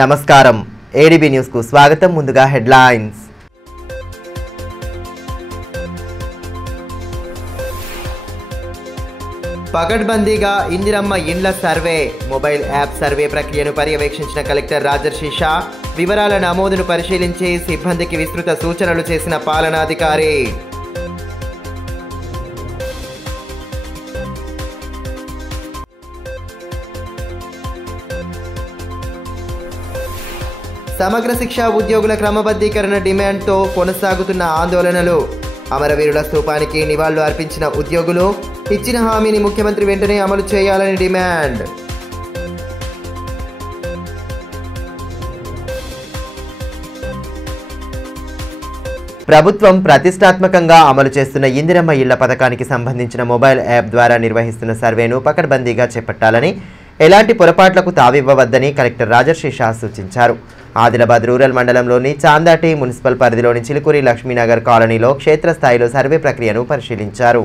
నమస్కారం ADB news కు స్వాగతం. ముందుగా హెడ్లైన్స్. పకడ్బందీగా ఇందిరమ్మ ఇండ్ల సర్వే మొబైల్ యాప్ సర్వే ప్రక్రియను పర్యవేక్షించిన కలెక్టర్ రాజర్షి షా వివరాల నమోదును పరిశీలించి సిబ్బందికి విస్తృత సూచనలు చేసిన పాలనాధికారి. సమగ్ర శిక్షా ఉద్యోగుల క్రమబద్ధీకరణ డిమాండ్తో కొనసాగుతున్న ఆందోళనలు. అమరవీరుల స్తూపానికి నివాళులు అర్పించిన ఉద్యోగులు ఇచ్చిన హామీని ముఖ్యమంత్రి వెంటనే అమలు చేయాలని డిమాండ్. ప్రభుత్వం ప్రతిష్టాత్మకంగా అమలు చేస్తున్న ఇందిరమ్మ ఇళ్ల పథకానికి సంబంధించిన మొబైల్ యాప్ ద్వారా నిర్వహిస్తున్న సర్వేను పకడ్బందీగా చేపట్టాలని, ఎలాంటి పొరపాట్లకు తావివ్వవద్దని కలెక్టర్ రాజర్షి షా సూచించారు. ఆదిలాబాద్ రూరల్ మండలంలోని చాందాటి మున్సిపల్ పరిధిలోని చిలుకూరి లక్ష్మీనగర్ కాలనీలో క్షేత్రస్థాయిలో సర్వే ప్రక్రియను పరిశీలించారు.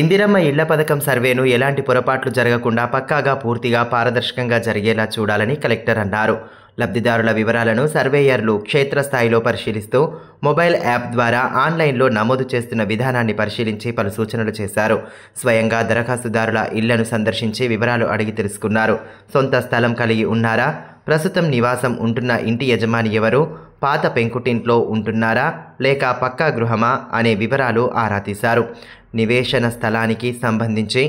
ఇందిరమ్మ ఇళ్ల పథకం సర్వేను ఎలాంటి పొరపాట్లు జరగకుండా పక్కాగా పూర్తిగా పారదర్శకంగా జరిగేలా చూడాలని కలెక్టర్ అన్నారు. లబ్ధిదారుల వివరాలను సర్వేయర్లు క్షేత్రస్థాయిలో పరిశీలిస్తూ మొబైల్ యాప్ ద్వారా ఆన్లైన్లో నమోదు చేస్తున్న విధానాన్ని పరిశీలించి పలు సూచనలు చేశారు. స్వయంగా దరఖాస్తుదారుల ఇళ్లను సందర్శించి వివరాలు అడిగి తెలుసుకున్నారు. సొంత స్థలం కలిగి ఉన్నారా, ప్రస్తుతం నివాసం ఉంటున్న ఇంటి యజమాని ఎవరు, పాత పెంకుటింట్లో ఉంటున్నారా లేక పక్కా గృహమా అనే వివరాలు ఆరా తీశారు. నివేశన స్థలానికి సంబంధించి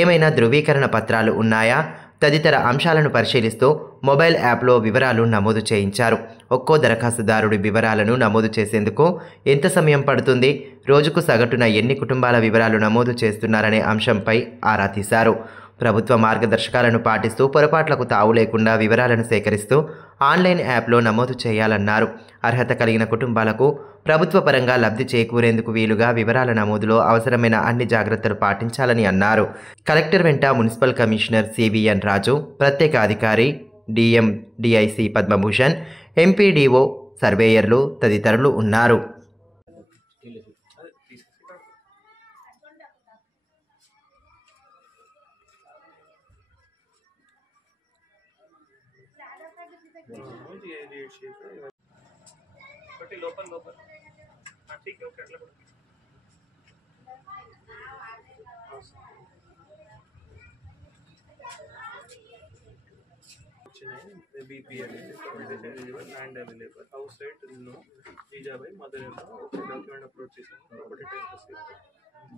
ఏమైనా ధృవీకరణ పత్రాలు ఉన్నాయా తదితర అంశాలను పరిశీలిస్తూ మొబైల్ యాప్లో వివరాలు నమోదు చేయించారు. ఒక్కో దరఖాస్తుదారుడి వివరాలను నమోదు చేసేందుకు ఎంత సమయం పడుతుంది, రోజుకు సగటున ఎన్ని కుటుంబాల వివరాలు నమోదు చేస్తున్నారనే అంశంపై ఆరా తీశారు. ప్రభుత్వ మార్గదర్శకాలను పాటిస్తూ పొరపాట్లకు తావు లేకుండా వివరాలను సేకరిస్తూ ఆన్లైన్ యాప్లో నమోదు చేయాలన్నారు. అర్హత కలిగిన కుటుంబాలకు ప్రభుత్వ పరంగా లబ్ధి చేకూరేందుకు వీలుగా వివరాల నమోదులో అవసరమైన అన్ని జాగ్రత్తలు పాటించాలని అన్నారు. కలెక్టర్ వెంట మున్సిపల్ కమిషనర్ సివిఎన్ రాజు, ప్రత్యేక అధికారి డిఐసి పద్మభూషణ్, ఎంపీడీఓ, సర్వేయర్లు తదితరులు ఉన్నారు. BPL land available house right no visa by mother in law document upload చేసాను. ప్రాపర్టీ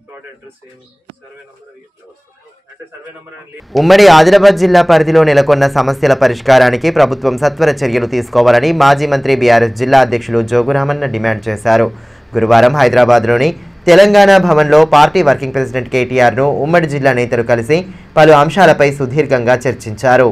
ప్లాట్ అడ్రస్ ఏమి సర్వే నంబర్ ఇట్లా వస్తుంది. అంటే సర్వే నంబర్ అని ఉమ్మడి ఆదిలాబాద్ జిల్లా పరిధిలో నెలకొన్న సమస్యల పరిష్కారానికి ప్రభుత్వం సత్వర చర్యలు తీసుకోవాలని మాజీ మంత్రి బీఆర్ఎస్ జిల్లా అధ్యక్షులు జోగురామన్న డిమాండ్ చేశారు. గురువారం హైదరాబాద్లోని తెలంగాణ భవన్లో పార్టీ వర్కింగ్ ప్రెసిడెంట్ కేటీఆర్ను ఉమ్మడి జిల్లా నేతలు కలిసి పలు అంశాలపై సుదీర్ఘంగా చర్చించారు.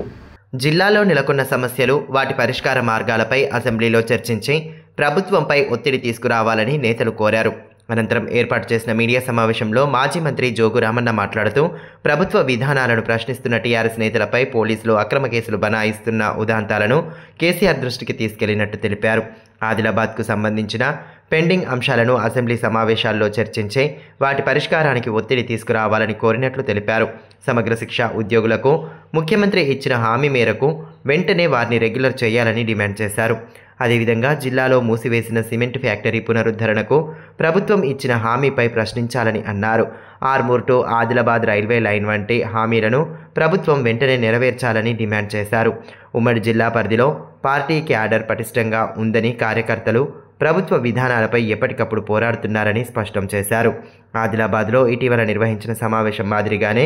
జిల్లాలో నెలకొన్న సమస్యలు, వాటి పరిష్కార మార్గాలపై అసెంబ్లీలో చర్చించి ప్రభుత్వంపై ఒత్తిడి తీసుకురావాలని నేతలు కోరారు. అనంతరం ఏర్పాటు చేసిన మీడియా సమావేశంలో మాజీ మంత్రి జోగురామన్న మాట్లాడుతూ ప్రభుత్వ విధానాలను ప్రశ్నిస్తున్న టీఆర్ఎస్ నేతలపై పోలీసులు అక్రమ కేసులు బనాయిస్తున్న ఉదాంతాలను కేసీఆర్ దృష్టికి తీసుకెళ్లినట్టు తెలిపారు. ఆదిలాబాద్కు సంబంధించిన పెండింగ్ అంశాలను అసెంబ్లీ సమావేశాల్లో చర్చించి వాటి పరిష్కారానికి ఒత్తిడి తీసుకురావాలని కోరినట్లు తెలిపారు. సమగ్ర శిక్ష ఉద్యోగులకు ముఖ్యమంత్రి ఇచ్చిన హామీ మేరకు వెంటనే వారిని రెగ్యులర్ చేయాలని డిమాండ్ చేశారు. అదేవిధంగా జిల్లాలో మూసివేసిన సిమెంట్ ఫ్యాక్టరీ పునరుద్ధరణకు ప్రభుత్వం ఇచ్చిన హామీపై ప్రశ్నించాలని అన్నారు. Armoor to Adilabad railway line వంటి హామీలను ప్రభుత్వం వెంటనే నెరవేర్చాలని డిమాండ్ చేశారు. ఉమ్మడి జిల్లా పరిధిలో పార్టీ క్యాడర్ పటిష్టంగా ఉందని, కార్యకర్తలు ప్రభుత్వ విధానాలపై ఎప్పటికప్పుడు పోరాడుతున్నారని స్పష్టం చేశారు. ఆదిలాబాద్లో ఇటీవల నిర్వహించిన సమావేశం మాదిరిగానే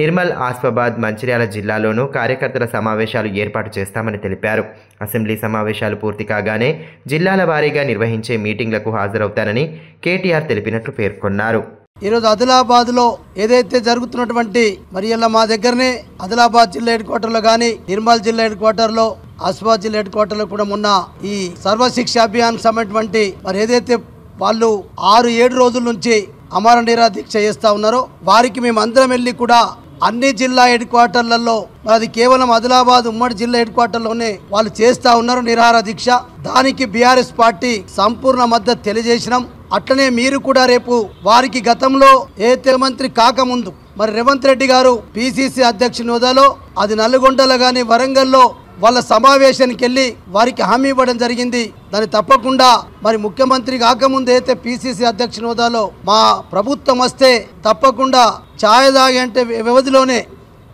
నిర్మల్, ఆసిఫాబాద్, మంచిర్యాల జిల్లాలోనూ కార్యకర్తల సమావేశాలు ఏర్పాటు చేస్తామని తెలిపారు. అసెంబ్లీ సమావేశాలు పూర్తి కాగానే జిల్లాల వారీగా నిర్వహించే మీటింగ్లకు హాజరవుతానని కేటీఆర్ తెలిపినట్లు పేర్కొన్నారు. ఈరోజు ఆదిలాబాద్లో ఏదైతే జరుగుతున్నటువంటి మరి ఇలా మా దగ్గరనే ఆదిలాబాద్ జిల్లా హెడ్ క్వార్టర్లో కానీ, నిర్మల్ జిల్లా హెడ్ క్వార్టర్లో, ఆసిఫాబాద్ జిల్లా హెడ్ క్వార్టర్లో కూడా మొన్న ఈ సర్వశిక్ష అభియాన్ సంబంధించి మరి ఏదైతే వాళ్ళు 6-7 రోజుల నుంచి అమర నిరాదీక్ష చేస్తా ఉన్నారో వారికి మేము అందరం వెళ్ళి కూడా అన్ని జిల్లా హెడ్ క్వార్టర్లలో, అది కేవలం ఆదిలాబాద్ ఉమ్మడి జిల్లా హెడ్ క్వార్టర్లోనే వాళ్ళు చేస్తా ఉన్నారు నిరాహార దీక్ష. దానికి బీఆర్ఎస్ పార్టీ సంపూర్ణ మద్దతు తెలియజేసినాం. అట్లనే మీరు కూడా రేపు వారికి గతంలో ఏ మంత్రి కాకముందు మరి రేవంత్ రెడ్డి గారు పిసిసి అధ్యక్షుని హోదాలో అది నల్గొండలో గాని వరంగల్లో వాళ్ళ సమావేశానికి వెళ్ళి వారికి హామీ ఇవ్వడం జరిగింది. దాన్ని తప్పకుండా మరి ముఖ్యమంత్రి కాకముందు అయితే పిసిసి అధ్యక్షుని హోదాలో మా ప్రభుత్వం వస్తే తప్పకుండా ఛాయ్ తాగే అంటే వ్యవధిలోనే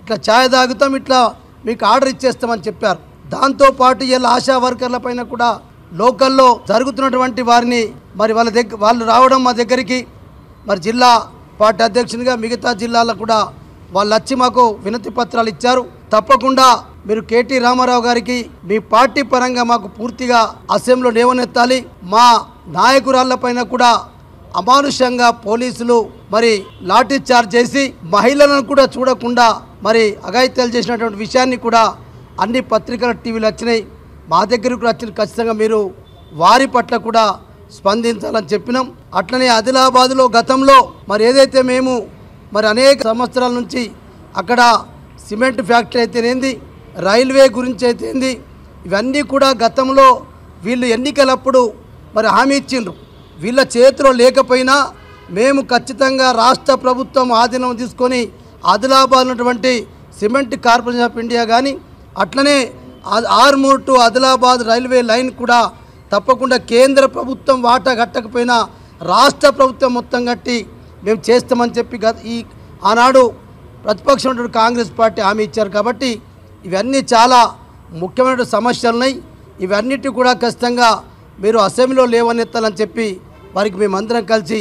ఇట్లా ఛాయ్ తాగుతాం, ఇట్లా మీకు ఆర్డర్ ఇచ్చేస్తామని చెప్పారు. దాంతోపాటు ఇలా ఆశా వర్కర్ల పైన కూడా లోకల్లో జరుగుతున్నటువంటి వారిని మరి వాళ్ళు రావడం మా దగ్గరికి మరి జిల్లా పార్టీ అధ్యక్షునిగా మిగతా జిల్లాలకు కూడా వాళ్ళు వచ్చి మాకు వినతి పత్రాలు ఇచ్చారు. తప్పకుండా మీరు కేటీ రామారావు గారికి మీ పార్టీ పరంగా మాకు పూర్తిగా అసెంబ్లీలో లేవనెత్తాలి. మా నాయకురాళ్ల పైన కూడా అమానుషంగా పోలీసులు మరి లాఠీ చార్జ్ చేసి మహిళలను కూడా చూడకుండా మరి అఘాయిత్యాలు చేసినటువంటి విషయాన్ని కూడా అన్ని పత్రికల టీవీలు వచ్చినాయి, మా దగ్గరకు వచ్చిన. ఖచ్చితంగా మీరు వారి పట్ల కూడా స్పందించాలని చెప్పినాం. అట్లనే ఆదిలాబాద్లో గతంలో మరి ఏదైతే మేము మరి అనేక సంవత్సరాల నుంచి అక్కడ సిమెంట్ ఫ్యాక్టరీ అయితేనేంది, రైల్వే గురించి అయితేంది, ఇవన్నీ కూడా గతంలో వీళ్ళు ఎన్నికలప్పుడు మరి హామీ ఇచ్చిండ్రు. వీళ్ళ చేతిలో లేకపోయినా మేము ఖచ్చితంగా రాష్ట్ర ప్రభుత్వం ఆధీనం తీసుకొని ఆదిలాబాద్ ఉన్నటువంటి సిమెంట్ కార్పొరేషన్ ఆఫ్ ఇండియా కానీ అట్లనే Armoor to Adilabad railway line కూడా తప్పకుండా కేంద్ర ప్రభుత్వం వాటా కట్టకపోయినా రాష్ట్ర ప్రభుత్వం మొత్తం కట్టి మేము చేస్తామని చెప్పి ఆనాడు ప్రతిపక్షం కాంగ్రెస్ పార్టీ హామీ ఇచ్చారు. కాబట్టి ఇవన్నీ చాలా ముఖ్యమైన సమస్యలున్నాయి. ఇవన్నిటి కూడా ఖచ్చితంగా మీరు అసెంబ్లీలో లేవనెత్తాలని చెప్పి వారికి మేమందరం కలిసి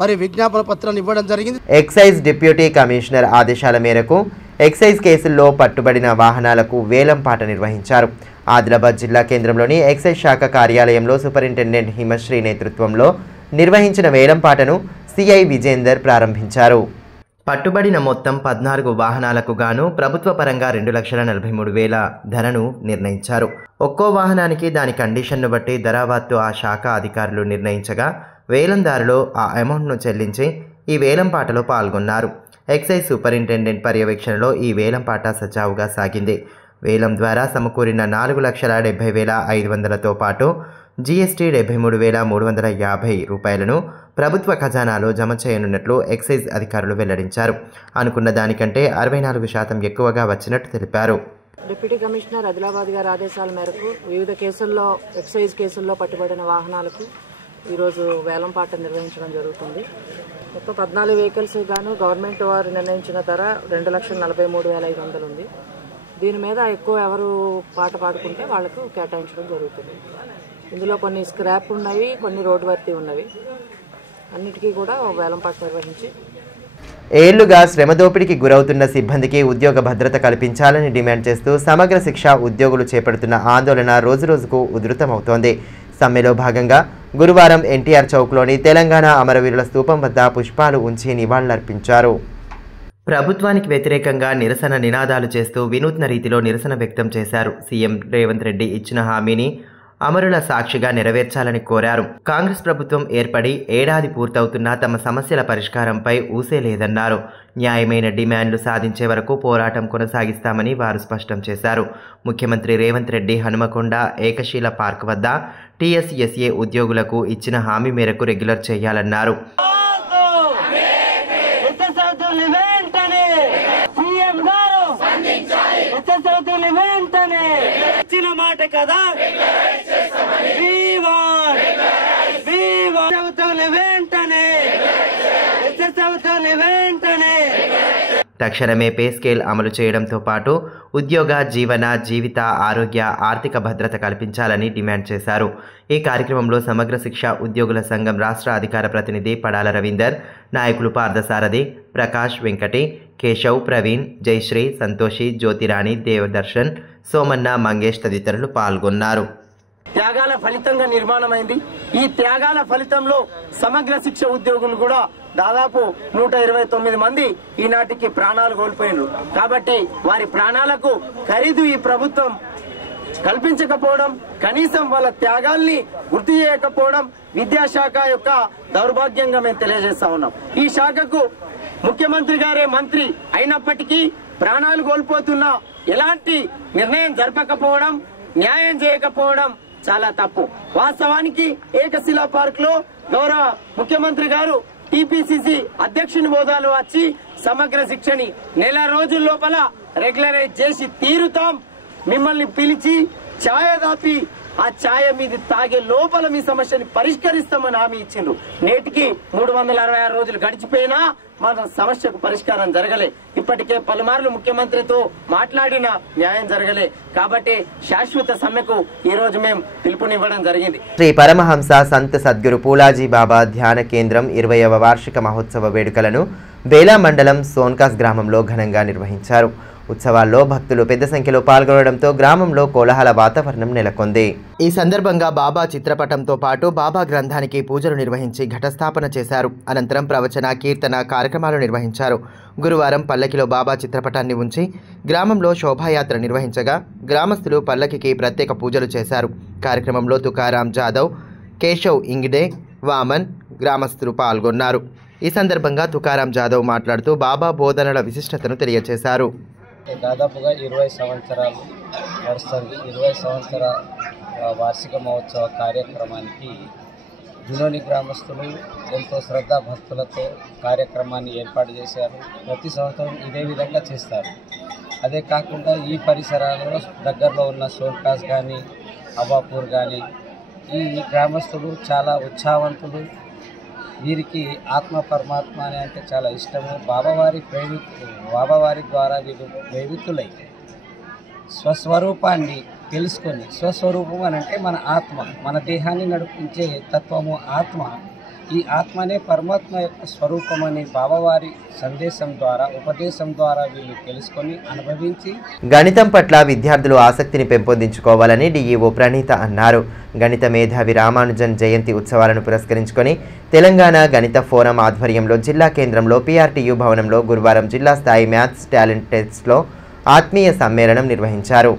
మరి విజ్ఞాపన పత్రాన్ని ఇవ్వడం జరిగింది. ఎక్సైజ్ డిప్యూటీ కమిషనర్ ఆదేశాల మేరకు ఎక్సైజ్ కేసుల్లో పట్టుబడిన వాహనాలకు వేలంపాట నిర్వహించారు. ఆదిలాబాద్ జిల్లా కేంద్రంలోని ఎక్సైజ్ శాఖ కార్యాలయంలో సూపరింటెండెంట్ హిమశ్రీ నేతృత్వంలో నిర్వహించిన వేలంపాటను సిఐ విజేందర్ ప్రారంభించారు. పట్టుబడిన మొత్తం 14 వాహనాలకు గాను ప్రభుత్వ పరంగా 2,43,000 ధరను నిర్ణయించారు. ఒక్కో వాహనానికి దాని కండిషన్ను బట్టి ధరావాత్తు ఆ శాఖ అధికారులు నిర్ణయించగా వేలందారులు ఆ అమౌంట్ను చెల్లించి ఈ వేలంపాటలో పాల్గొన్నారు. ఎక్సైజ్ సూపరింటెండెంట్ పర్యవేక్షణలో ఈ వేలంపాట సజావుగా సాగింది. వేలం ద్వారా సమకూరిన 4,70,500తో పాటు జీఎస్టీ 73,350 రూపాయలను ప్రభుత్వ ఖజానాలో జమ చేయనున్నట్లు ఎక్సైజ్ అధికారులు వెల్లడించారు. అనుకున్న దానికంటే 64% ఎక్కువగా వచ్చినట్టు తెలిపారు. డిప్యూటీ కమిషనర్ ఆదిలాబాద్ గారి ఆదేశాల మేరకు వివిధ కేసుల్లో ఎక్సైజ్ కేసుల్లో పట్టుబడిన వాహనాలకు ఈరోజు వేలంపాట నిర్వహించడం జరుగుతుంది. మొత్తం 14 వెహికల్స్ గాను గవర్నమెంట్ వారు నిర్ణయించిన ధర 2,43,500 ఉంది. దీని మీద ఎక్కువ ఎవరు పాట పాడుకుంటే వాళ్లకు కేటాయించడం జరుగుతుంది. ఇందులో కొన్ని స్క్రాప్ ఉన్నాయి, కొన్ని రోడ్డు వర్తి ఉన్నవి. అన్నిటికీ కూడా వేలంపాట నిర్వహించి ఏళ్లుగా శ్రమదోపిడికి గురవుతున్న సిబ్బందికి ఉద్యోగ భద్రత కల్పించాలని డిమాండ్ చేస్తూ సమగ్ర శిక్ష ఉద్యోగులు చేపడుతున్న ఆందోళన రోజురోజుకు ఉధృతమవుతోంది. సమ్మెలో భాగంగా గురువారం ఎన్టీఆర్ చౌక్లోని తెలంగాణ అమరవీరుల స్తూపం వద్ద పుష్పాలు ఉంచి నివాళులర్పించారు. ప్రభుత్వానికి వ్యతిరేకంగా నిరసన నినాదాలు చేస్తూ వినూత్న రీతిలో నిరసన వ్యక్తం చేశారు. సీఎం రేవంత్ రెడ్డి ఇచ్చిన హామీని అమరుల సాక్షిగా నెరవేర్చాలని కోరారు. కాంగ్రెస్ ప్రభుత్వం ఏర్పడి ఏడాది పూర్తవుతున్నా తమ సమస్యల పరిష్కారంపై ఊసే లేదన్నారు. న్యాయమైన డిమాండ్లు సాధించే వరకు పోరాటం కొనసాగిస్తామని వారు స్పష్టం చేశారు. ముఖ్యమంత్రి రేవంత్ రెడ్డి హనుమకొండ ఏకశీల పార్క్ వద్ద టీఎస్ఎస్ఏ ఉద్యోగులకు ఇచ్చిన హామీ మేరకు రెగ్యులర్ చేయాలన్నారు. మాట కదా తక్షణమే పే స్కేల్ అమలు చేయడంతో పాటు ఉద్యోగ జీవన జీవిత ఆరోగ్య ఆర్థిక భద్రత కల్పించాలని డిమాండ్ చేశారు. ఈ కార్యక్రమంలో సమగ్ర శిక్ష ఉద్యోగుల సంఘం రాష్ట్ర అధికార ప్రతినిధి పడాల రవీందర్, నాయకులు పార్థసారథి, ప్రకాష్, వెంకటి, కేశవ్, ప్రవీణ్, జయశ్రీ, సంతోషి, జ్యోతిరాణి, దేవదర్శన్, సోమన్న, మంగేష్ తదితరులు పాల్గొన్నారు. త్యాగాల ఫలితంగా నిర్మాణమైంది. ఈ త్యాగాల ఫలితంలో సమగ్ర శిక్ష ఉద్యోగులు కూడా దాదాపు 129 మంది ఈనాటికి ప్రాణాలు కోల్పోయినారు. కాబట్టి వారి ప్రాణాలకు ఖరీదు ఈ ప్రభుత్వం కల్పించకపోవడం, కనీసం వాళ్ళ త్యాగాల్ని గుర్తు చేయకపోవడం విద్యాశాఖ యొక్క దౌర్భాగ్యంగా మేము తెలియజేస్తా ఉన్నాం. ఈ శాఖకు ముఖ్యమంత్రి గారే మంత్రి అయినప్పటికీ ప్రాణాలు కోల్పోతున్నా ఎలాంటి నిర్ణయం జరపకపోవడం, న్యాయం చేయకపోవడం చాలా తప్పు. వాస్తవానికి ఏకశిలా పార్క్ లో గౌరవ ముఖ్యమంత్రి గారు టీపీసీసీ అధ్యక్షుని హోదాలో వచ్చి సమగ్ర శిక్షని నెల రోజుల లోపల రెగ్యులరైజ్ చేసి తీరుతాం, మిమ్మల్ని పిలిచి ఛాయ దాపి ఆ ఛాయ మీది తాగే లోపల మీ సమస్యని పరిష్కరిస్తామని హామీ ఇచ్చిండ్రు. నేటికి 366 రోజులు గడిచిపోయినా మన సమస్యకు పరిష్కారం జరగలే. ఇప్పటికే పలుమార్లు ముఖ్యమంత్రితో మాట్లాడిన న్యాయం జరగలే. కాబట్టి శాశ్వత సమ్మెకు ఈ రోజు మేము పిలుపునివ్వడం జరిగింది. శ్రీ పరమహంస సంత్ సద్గురు పూలాజీ బాబా ధ్యాన కేంద్రం 20వ వార్షిక మహోత్సవ వేడుకలను బేలా మండలం సోన్కాస్ గ్రామంలో ఘనంగా నిర్వహించారు. ఉత్సవాల్లో భక్తులు పెద్ద సంఖ్యలో పాల్గొనడంతో గ్రామంలో కోలాహల వాతావరణం నెలకొంది. ఈ సందర్భంగా బాబా చిత్రపటంతో పాటు బాబా గ్రంథానికి పూజలు నిర్వహించి ఘటస్థాపన చేశారు. అనంతరం ప్రవచన, కీర్తన కార్యక్రమాలు నిర్వహించారు. గురువారం పల్లకిలో బాబా చిత్రపటాన్ని ఉంచి గ్రామంలో శోభాయాత్ర నిర్వహించగా గ్రామస్తులు పల్లకికి ప్రత్యేక పూజలు చేశారు. కార్యక్రమంలో తుకారాం జాదవ్, కేశవ్ ఇంగిడే, వామన్ గ్రామస్తులు పాల్గొన్నారు. ఈ సందర్భంగా తుకారాం జాదవ్ మాట్లాడుతూ బాబా బోధనల విశిష్టతను తెలియజేశారు. దాదాపుగా 20 సంవత్సరాలు నడుస్తుంది. 20 సంవత్సరాల వార్షిక మహోత్సవ కార్యక్రమానికి జునోని గ్రామస్తులు ఎంతో శ్రద్ధా భక్తులతో కార్యక్రమాన్ని ఏర్పాటు చేశారు. ప్రతి సంవత్సరం ఇదే విధంగా చేస్తారు. అదే కాకుండా ఈ పరిసరాలలో దగ్గరలో ఉన్న సోన్కాస్ కానీ అబాపూర్ కానీ ఈ గ్రామస్తులు చాలా ఉత్సాహవంతులు. వీరికి ఆత్మ పరమాత్మ అని అంటే చాలా ఇష్టము. బాబావారి ద్వారా వీరు ప్రేరితులై స్వస్వరూపాన్ని తెలుసుకొని, స్వస్వరూపం అని అంటే మన ఆత్మ, మన దేహాన్ని నడిపించే తత్వము ఆత్మ. ఈ ఆత్మనే పరమాత్మ యొక్క స్వరూపం అని బాబావారి సందేశం ద్వారా, ఉపదేశం ద్వారా వీళ్ళు తెలుసుకొని అనుభవించి గణితం పట్ల విద్యార్థులు ఆసక్తిని పెంపొందించుకోవాలని డిఈఓ ప్రణీత అన్నారు. గణిత మేధావి రామానుజన్ జయంతి ఉత్సవాలను పురస్కరించుకొని తెలంగాణ గణిత ఫోరం ఆధ్వర్యంలో జిల్లా కేంద్రంలో PRTU భవనంలో గురువారం జిల్లా స్థాయి మ్యాథ్స్ టాలెంట్ టెస్ట్లో ఆత్మీయ సమ్మేళనం నిర్వహించారు.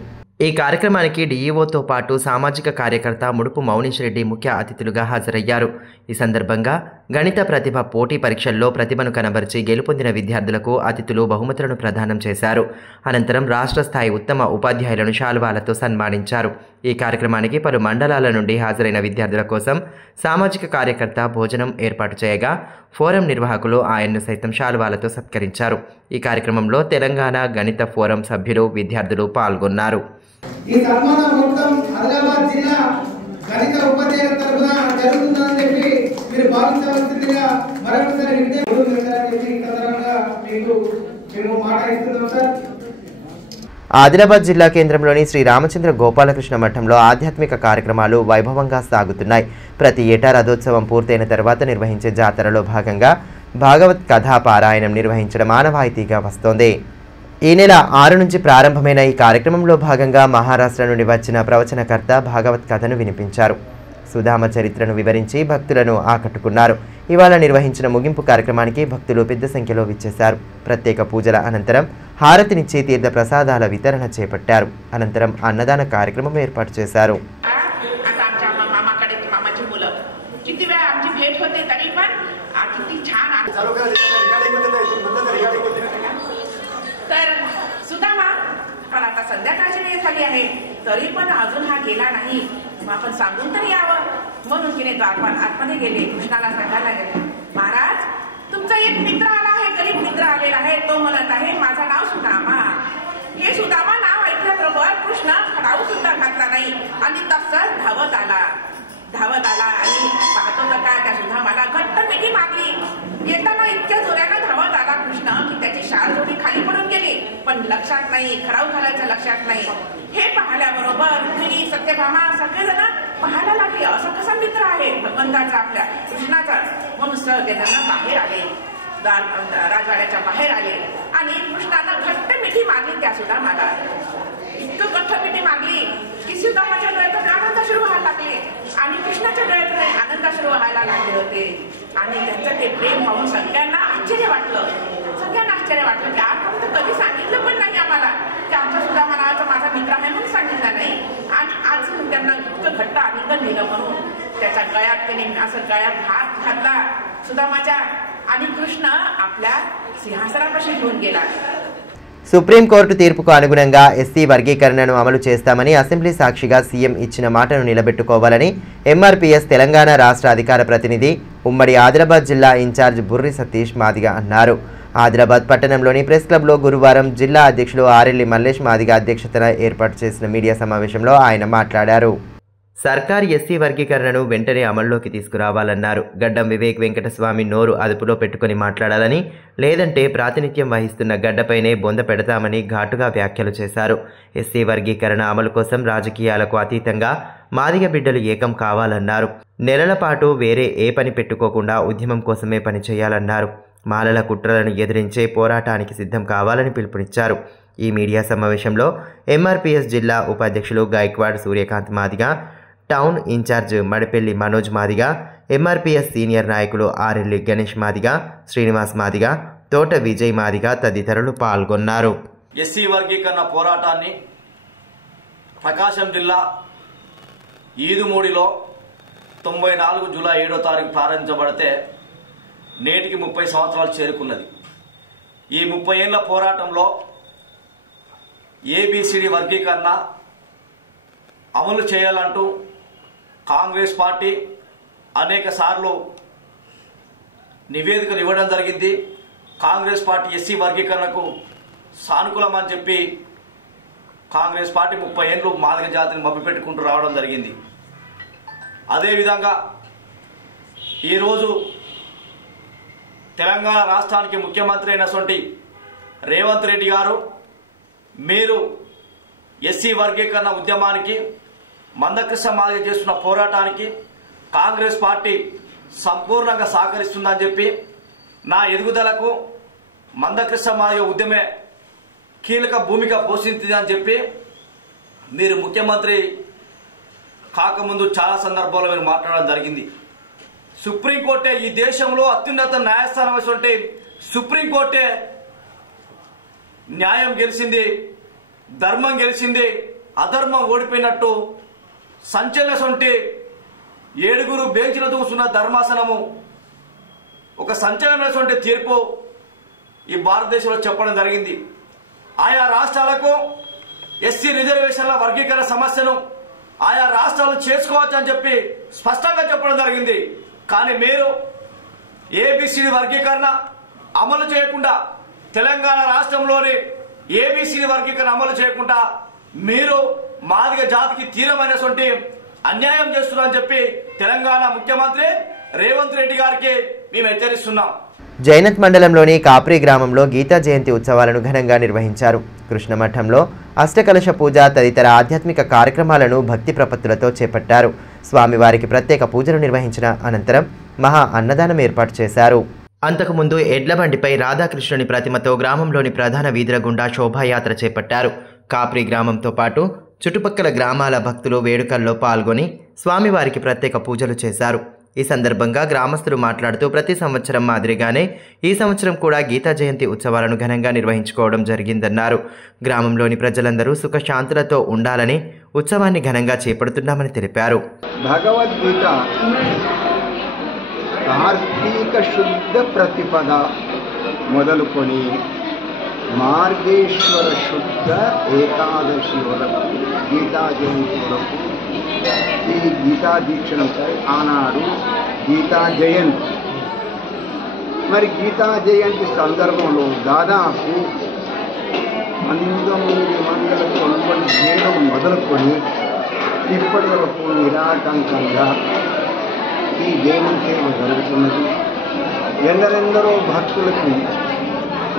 ఈ కార్యక్రమానికి డిఈఓతో పాటు సామాజిక కార్యకర్త ముడుపు మౌనీష్ రెడ్డి ముఖ్య అతిథులుగా హాజరయ్యారు. ఈ సందర్భంగా గణిత ప్రతిభ పోటీ పరీక్షల్లో ప్రతిభను కనబరిచి గెలుపొందిన విద్యార్థులకు అతిథులు బహుమతులను ప్రదానం చేశారు. అనంతరం రాష్ట్ర స్థాయి ఉత్తమ ఉపాధ్యాయులను శాలువాలతో సన్మానించారు. ఈ కార్యక్రమానికి పలు మండలాల నుండి హాజరైన విద్యార్థుల కోసం సామాజిక కార్యకర్త భోజనం ఏర్పాటు చేయగా ఫోరం నిర్వాహకులు ఆయన్ను సైతం శాలువాలతో సత్కరించారు. ఈ కార్యక్రమంలో తెలంగాణ గణిత ఫోరం సభ్యులు, విద్యార్థులు పాల్గొన్నారు. ఈ సన్మానం మొత్తం ఆదిలాబాద్ జిల్లా గణిత ఉపాధ్యాయుల తరఫున జరుగుతుందని చెప్పి మీరు భావించవలసిందిగా మరొకసారి మేము మాట ఇస్తున్నాం సార్. ఆదిలాబాద్ జిల్లా కేంద్రంలోని శ్రీ రామచంద్ర గోపాలకృష్ణ మఠంలో ఆధ్యాత్మిక కార్యక్రమాలు వైభవంగా సాగుతున్నాయి. ప్రతి ఏటా రథోత్సవం పూర్తయిన తర్వాత నిర్వహించే జాతరలో భాగంగా భాగవత్ కథా పారాయణం నిర్వహించడం ఆనవాయితీగా వస్తోంది. ఈ నెల 6 నుంచి ప్రారంభమైన ఈ కార్యక్రమంలో భాగంగా మహారాష్ట్ర నుండి వచ్చిన ప్రవచనకర్త భాగవత్ కథను వినిపించారు. సుధామ చరిత్రను వివరించి భక్తులను ఆకట్టుకున్నారు. ఇవాళ నిర్వహించిన ముగింపు కార్యక్రమానికి భక్తులు పెద్ద సంఖ్యలో విచ్చేశారు. ప్రత్యేక పూజల అనంతరం హారతినిచ్చి తీర్థ ప్రసాదాల వితరణ చేపట్టారు. అనంతరం అన్నదాన కార్యక్రమం ఏర్పాటు చేశారు. संध्याकाळची वेळ झाली आहे तरी पण अजून हा गेला नाही. आपण सांगून तरी यावं म्हणून तिने द्वारपाल आतमध्ये गेले. कृष्णाला सांगायला गेले, महाराज तुमचा एक मित्र आला आहे, गरीब मित्र आलेला आहे. तो म्हणत आहे माझं नाव सुदामा. हे सुदामा नाव ऐकल्याबरोबर कृष्ण खडाऊ सुद्धा घातला नाही आणि तसंच धावत आला आणि पाहतो तर काय त्या सुदामाला घट्ट मिठी मागली. येताना इतक्या जोऱ्यानं धावत आला कृष्ण की त्याची शाल जोडी खाली पडून गेली. पण लक्षात नाही, खडाऊ घालायचं लक्षात नाही. हे पाहिल्याबरोबर रुक्मिणी, सत्यभामा सगळेजण पाहायला लागले. असं कसा मित्र आहे भगवंताचा, आपल्या कृष्णाचा. म्हणून सगळेजण बाहेर आले, राजवाड्याच्या बाहेर आले आणि कृष्णानं घट्ट मिठी मागली त्या सुदामाला. इतकं घट्ट मिठी मागली की सुदामाच्या डोळ्यातून आनंदाश्रू व्हायला लागले आणि कृष्णाच्या डोळ्यातून आनंदाश्रू व्हायला लागले होते. आणि त्यांचं ते प्रेम पाहून सगळ्यांना आश्चर्य वाटलं की आजपर्यंत कधी सांगितलं पण नाही आम्हाला की आमचा सुदामा नावाचा माझा मित्र आहे म्हणून सांगितलं नाही. आणि आज त्यांना इतकं घट्ट आलिंगन दिलं म्हणून त्याच्या गळ्यात त्याने असं गळ्यात हात घातला सुदामाच्या आणि कृष्ण आपल्या సింహాసనాపై घेऊन गेला. సుప్రీంకోర్టు తీర్పుకు అనుగుణంగా ఎస్సీ వర్గీకరణను అమలు చేస్తామని అసెంబ్లీ సాక్షిగా సీఎం ఇచ్చిన మాటను నిలబెట్టుకోవాలని ఎంఆర్పీఎస్ తెలంగాణ రాష్ట్ర అధికార ప్రతినిధి ఉమ్మడి ఆదిలాబాద్ జిల్లా ఇన్ఛార్జ్ బుర్రి సతీష్ మాదిగ అన్నారు. ఆదిలాబాద్ పట్టణంలోని ప్రెస్ క్లబ్లో గురువారం జిల్లా అధ్యక్షులు ఆరెల్లి మల్లేష్ మాదిగ అధ్యక్షతన ఏర్పాటు చేసిన మీడియా సమావేశంలో ఆయన మాట్లాడారు. సర్కార్ ఎస్సీ వర్గీకరణను వెంటనే అమల్లోకి తీసుకురావాలన్నారు. గడ్డం వివేక్ వెంకటస్వామి నోరు అదుపులో పెట్టుకుని మాట్లాడాలని, లేదంటే ప్రాతినిధ్యం వహిస్తున్న గడ్డపైనే బొంద పెడతామని ఘాటుగా వ్యాఖ్యలు చేశారు. ఎస్సీ వర్గీకరణ అమలు కోసం రాజకీయాలకు అతీతంగా మాదిగ బిడ్డలు ఏకం కావాలన్నారు. నెలల పాటు వేరే ఏ పని పెట్టుకోకుండా ఉద్యమం కోసమే పనిచేయాలన్నారు. మాలల కుట్రలను ఎదిరించే పోరాటానికి సిద్ధం కావాలని పిలుపునిచ్చారు. ఈ మీడియా సమావేశంలో ఎంఆర్పీఎస్ జిల్లా ఉపాధ్యక్షులు Gaikwad Suryakant Madiga, town incharge Madipelli Manoj Madiga, MRPS senior నాయకులు ఆరెల్లి గణేష్ మాదిగ, శ్రీనివాస్ మాదిగ, తోట విజయ్ మాదిగ తదితరులు పాల్గొన్నారు. ఎస్సీ వర్గీకరణ పోరాటాన్ని ప్రకాశం జిల్లా ఈదుమూడిలో 94 జూలై 7వ తారీఖు ప్రారంభించబడితే నేటికి 30 సంవత్సరాలు చేరుకున్నది. ఈ 30 ఏళ్ల పోరాటంలో ఏబిసిడి వర్గీకరణ అమలు చేయాలంటూ కాంగ్రెస్ పార్టీ అనేక సార్లు నివేదికలు ఇవ్వడం జరిగింది. కాంగ్రెస్ పార్టీ ఎస్సీ వర్గీకరణకు సానుకూలమని చెప్పి కాంగ్రెస్ పార్టీ 30 ఏళ్ళు మాదిగ జాతిని మభ్యపెట్టుకుంటూ రావడం జరిగింది. అదేవిధంగా ఈరోజు తెలంగాణ రాష్ట్రానికి ముఖ్యమంత్రి అయినటువంటి రేవంత్ రెడ్డి గారు, మీరు ఎస్సీ వర్గీకరణ ఉద్యమానికి మందకృష్ణ మాదిగ చేస్తున్న పోరాటానికి కాంగ్రెస్ పార్టీ సంపూర్ణంగా సహకరిస్తుందని చెప్పి, నా ఎదుగుదలకు మందకృష్ణ మాదిగ ఉద్యమే కీలక భూమిక పోషించిందని చెప్పి మీరు ముఖ్యమంత్రి కాకముందు చాలా సందర్భాల్లో మీరు మాట్లాడడం జరిగింది. సుప్రీంకోర్టే ఈ దేశంలో అత్యున్నత న్యాయస్థానం అంటే సుప్రీంకోర్టే న్యాయం గెలిచింది, ధర్మం గెలిచింది, అధర్మం ఓడిపోయినట్టు సంచలనటువంటి 7 బెంచ్లతో కూర్చున్న ధర్మాసనము ఒక సంచలనమైనటువంటి తీర్పు ఈ భారతదేశంలో చెప్పడం జరిగింది. ఆయా రాష్ట్రాలకు ఎస్సీ రిజర్వేషన్ల వర్గీకరణ సమస్యను ఆయా రాష్ట్రాలు చేసుకోవచ్చు అని చెప్పి స్పష్టంగా చెప్పడం జరిగింది. కానీ మీరు ఏబిసిడి వర్గీకరణ అమలు చేయకుండా, తెలంగాణ రాష్ట్రంలోని ఏబిసిడి వర్గీకరణ అమలు చేయకుండా మీరు మాదిగ జాతికి తీవ్రమైనటువంటి అన్యాయం చేస్తున్నారని చెప్పి తెలంగాణ ముఖ్యమంత్రి రేవంత్ రెడ్డి గారికి మేము హెచ్చరిస్తున్నాం. జైనత్ మండలంలోని కాప్రి గ్రామంలో గీతా జయంతి ఉత్సవాలను ఘనంగా నిర్వహించారు. కృష్ణమఠంలో అష్టకలశ పూజ తదితర ఆధ్యాత్మిక కార్యక్రమాలను భక్తి ప్రపత్తులతో చేపట్టారు. స్వామివారికి ప్రత్యేక పూజలు నిర్వహించిన అనంతరం మహా అన్నదానం ఏర్పాటు చేశారు. అంతకుముందు ఎడ్ల బండిపై రాధాకృష్ణుని ప్రతిమతో గ్రామంలోని ప్రధాన వీధుల గుండా శోభాయాత్ర చేపట్టారు. కాప్రి గ్రామంతో పాటు చుట్టుపక్కల గ్రామాల భక్తులు వేడుకల్లో పాల్గొని స్వామివారికి ప్రత్యేక పూజలు చేశారు. ఈ సందర్భంగా గ్రామస్తులు మాట్లాడుతూ ప్రతి సంవత్సరం మాదిరిగానే ఈ సంవత్సరం కూడా గీతా జయంతి ఉత్సవాలను ఘనంగా నిర్వహించుకోవడం జరిగిందన్నారు. గ్రామంలోని ప్రజలందరూ సుఖశాంతులతో ఉండాలని ఉత్సవాన్ని ఘనంగా చేపడుతున్నామని తెలిపారు. భగవద్గీత కార్తీక శుద్ధ ప్రతిపద మొదలుకొని మార్గేశ్వర శుద్ధ ఏకాదశి వరకు గీతా జయంతి వరకు ఈ గీతా దీక్షణపై ఆనాడు గీతా జయంతి. మరి గీతా జయంతి సందర్భంలో దాదాపు 1997 మొదలుకొని ఇప్పటి వరకు నిరాటంకంగా ఈ దేవుని సేవ జరుగుతున్నది. ఎందరెందరో భక్తులకు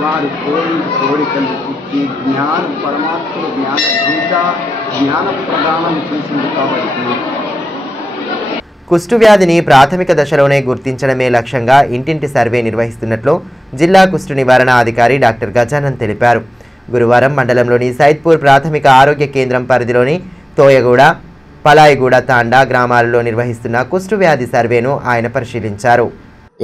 వారు కోరికలు ఈ పరమాత్ముడు జ్ఞాన ప్రదానం చేసింది. కాబట్టి కుష్టు వ్యాధిని ప్రాథమిక దశలోనే గుర్తించడమే లక్ష్యంగా ఇంటింటి సర్వే నిర్వహిస్తున్నట్లు జిల్లా కుష్టు నివారణ అధికారి డాక్టర్ గజానన్ తెలిపారు. గురువారం మండలంలోని సైద్పూర్ ప్రాథమిక ఆరోగ్య కేంద్రం పరిధిలోని తోయగూడ, పలాయిగూడ తాండా గ్రామాలలో నిర్వహిస్తున్న కుష్టు వ్యాధి సర్వేను ఆయన పరిశీలించారు.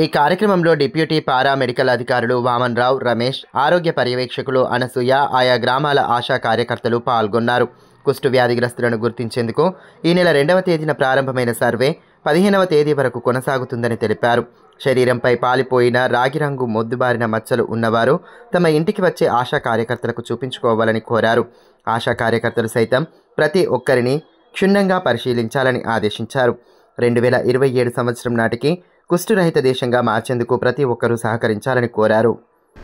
ఈ కార్యక్రమంలో డిప్యూటీ పారామెడికల్ అధికారులు వామన్ రావు, రమేష్, ఆరోగ్య పర్యవేక్షకులు అనసూయ, ఆయా గ్రామాల ఆశా కార్యకర్తలు పాల్గొన్నారు. కుష్టు వ్యాధిగ్రస్తులను గుర్తించేందుకు ఈ నెల 2వ తేదీన ప్రారంభమైన సర్వే 15వ తేదీ వరకు కొనసాగుతుందని తెలిపారు. శరీరంపై పాలిపోయిన రాగి రంగు మొద్దుబారిన మచ్చలు ఉన్నవారు తమ ఇంటికి వచ్చే ఆశా కార్యకర్తలకు చూపించుకోవాలని కోరారు. ఆశా కార్యకర్తలు సైతం ప్రతి ఒక్కరిని క్షుణ్ణంగా పరిశీలించాలని ఆదేశించారు. 2027 సంవత్సరం నాటికి కుష్ఠురహిత దేశంగా మార్చేందుకు ప్రతి ఒక్కరూ సహకరించాలని కోరారు.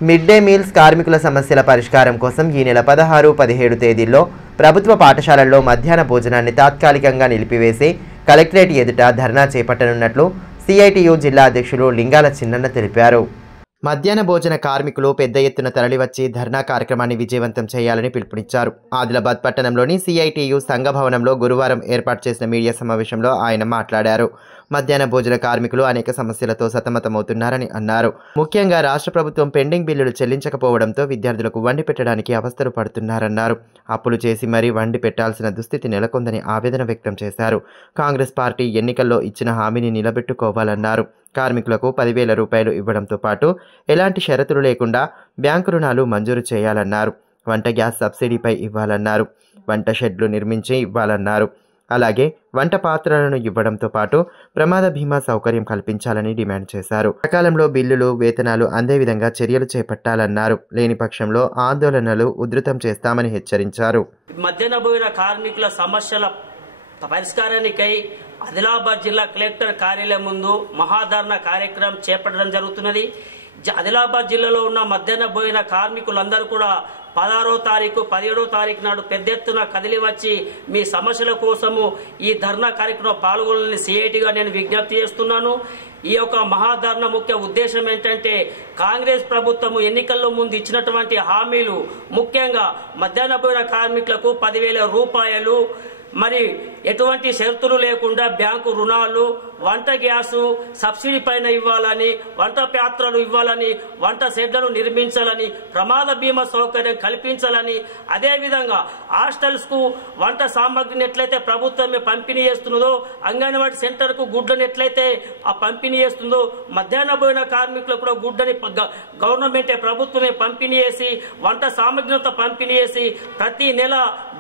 మిడ్ డే మీల్స్ కార్మికుల సమస్యల పరిష్కారం కోసం ఈ నెల 16, 17 తేదీల్లో ప్రభుత్వ పాఠశాలల్లో మధ్యాహ్న భోజనాన్ని తాత్కాలికంగా నిలిపివేసి కలెక్టరేట్ ఎదుట ధర్నా చేపట్టనున్నట్లు సిఐటియు జిల్లా అధ్యక్షులు లింగాల చిన్నన్న తెలిపారు. మధ్యాహ్న భోజన కార్మికులు పెద్ద ఎత్తున తరలివచ్చి ధర్నా కార్యక్రమాన్ని విజయవంతం చేయాలని పిలుపునిచ్చారు. ఆదిలాబాద్ పట్టణంలోని సిఐటియు సంఘ భవనంలో గురువారం ఏర్పాటు చేసిన మీడియా సమావేశంలో ఆయన మాట్లాడారు. మధ్యాహ్న భోజన కార్మికులు అనేక సమస్యలతో సతమతమవుతున్నారని అన్నారు. ముఖ్యంగా రాష్ట్ర ప్రభుత్వం పెండింగ్ బిల్లులు చెల్లించకపోవడంతో విద్యార్థులకు వండి పెట్టడానికి అవస్థలు పడుతున్నారన్నారు. అప్పులు చేసి మరీ వండి పెట్టాల్సిన దుస్థితి నెలకొందని ఆవేదన వ్యక్తం చేశారు. కాంగ్రెస్ పార్టీ ఎన్నికల్లో ఇచ్చిన హామీని నిలబెట్టుకోవాలన్నారు. కార్మికులకు 10,000 రూపాయలు ఇవ్వడంతో పాటు ఎలాంటి షరతులు లేకుండా బ్యాంకు రుణాలు మంజూరు చేయాలన్నారు. వంట గ్యాస్ సబ్సిడీపై ఇవ్వాలన్నారు. వంట షెడ్లు నిర్మించి ఇవ్వాలన్నారు. అలాగే వంట పాత్రలను ఇవ్వడంతో పాటు ప్రమాద బీమా సౌకర్యం కల్పించాలని డిమాండ్ చేశారు. సకాలంలో బిల్లులు, వేతనాలు అందే విధంగా చర్యలు చేపట్టాలన్నారు. లేని పక్షంలో ఆందోళనలు ఉధృతం చేస్తామని హెచ్చరించారు. మధ్యాహ్న భోజన కార్మికుల సమస్యల పరిష్కారానికై ఆదిలాబాద్ జిల్లా కలెక్టర్ కార్యాలయం ముందు మహాధర్నా కార్యక్రమం చేపట్టడం జరుగుతున్నది. ఆదిలాబాద్ జిల్లాలో ఉన్న మధ్యాహ్న భోజన కార్మికులందరూ కూడా 16వ తారీఖు, 17వ తారీఖు నాడు పెద్ద ఎత్తున కదిలి వచ్చి మీ సమస్యల కోసము ఈ ధర్నా కార్యక్రమం పాల్గొనాలని సిఐటిగా నేను విజ్ఞప్తి చేస్తున్నాను. ఈ యొక్క మహాధర్నా ముఖ్య ఉద్దేశం ఏంటంటే కాంగ్రెస్ ప్రభుత్వము ఎన్నికల్లో ముందు ఇచ్చినటువంటి హామీలు, ముఖ్యంగా మధ్యాహ్న భోజన కార్మికులకు 10,000 రూపాయలు, మరి ఎటువంటి షరతులు లేకుండా బ్యాంకు రుణాలు, వంట గ్యాసు సబ్సిడీ పైన ఇవ్వాలని, వంట పాత్రలు ఇవ్వాలని, వంట షెడ్లను నిర్మించాలని, ప్రమాద బీమా సౌకర్యం కల్పించాలని, అదేవిధంగా హాస్టల్స్ కు వంట సామాగ్రిని ఎట్లయితే ప్రభుత్వమే పంపిణీ చేస్తున్నదో, అంగన్వాడీ సెంటర్ కు గుడ్లను ఎట్లయితే ఆ పంపిణీ చేస్తుందో, మధ్యాహ్న భోజన కార్మికులకు కూడా గుడ్డని గవర్నమెంటే ప్రభుత్వమే పంపిణీ చేసి వంట సామాగ్రితో పంపిణీ చేసి ప్రతి నెల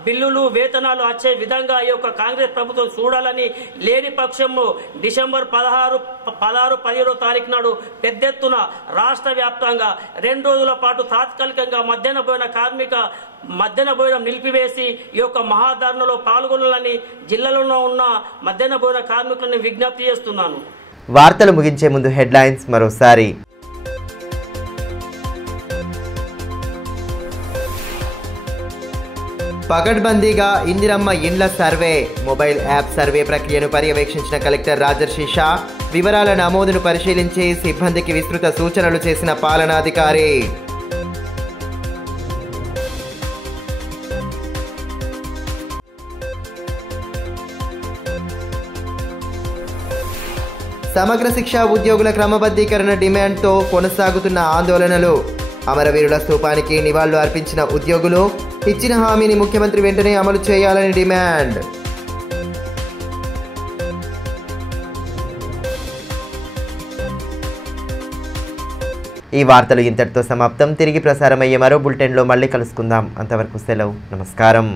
బిల్లులు, వేతనాలు వచ్చే విధంగా ఈ యొక్క కాంగ్రెస్ ప్రభుత్వం చూడాలని, లేని పక్షము డిసెంబర్ 16, 17వ తారీఖు నాడు పెద్ద ఎత్తున రాష్ట్ర వ్యాప్తంగా 2 రోజుల పాటు తాత్కాలికంగా మధ్యాహ్న భోజనం నిలిపివేసి ఈ యొక్క మహాధర్నాలో పాల్గొనాలని జిల్లాలో ఉన్న మధ్యాహ్న భోజన కార్మికులను విజ్ఞప్తి చేస్తున్నాను. వార్తలు ముగించే ముందు హెడ్లైన్స్ మరోసారి. పకడ్బందీగా ఇందిరమ్మ ఇండ్ల సర్వే మొబైల్ యాప్ సర్వే ప్రక్రియను పర్యవేక్షించిన కలెక్టర్ రాజర్షి షా వివరాల నమోదును పరిశీలించి సిబ్బందికి విస్తృత సూచనలు చేసిన పాలనాధికారి. సమగ్ర శిక్ష ఉద్యోగుల క్రమబద్ధీకరణ డిమాండ్తో కొనసాగుతున్న ఆందోళనలు. అమరవీరుల స్తూపానికి నివాళులు అర్పించిన ఉద్యోగులు ఇచ్చిన హామీని ముఖ్యమంత్రి వెంటనే అమలు చేయాలని డిమాండ్. ఈ వార్తలు ఇంతటితో సమాప్తం. తిరిగి ప్రసారమయ్యే మరో బులెటిన్లో మళ్ళీ కలుసుకుందాం. అంతవరకు సెలవు. నమస్కారం.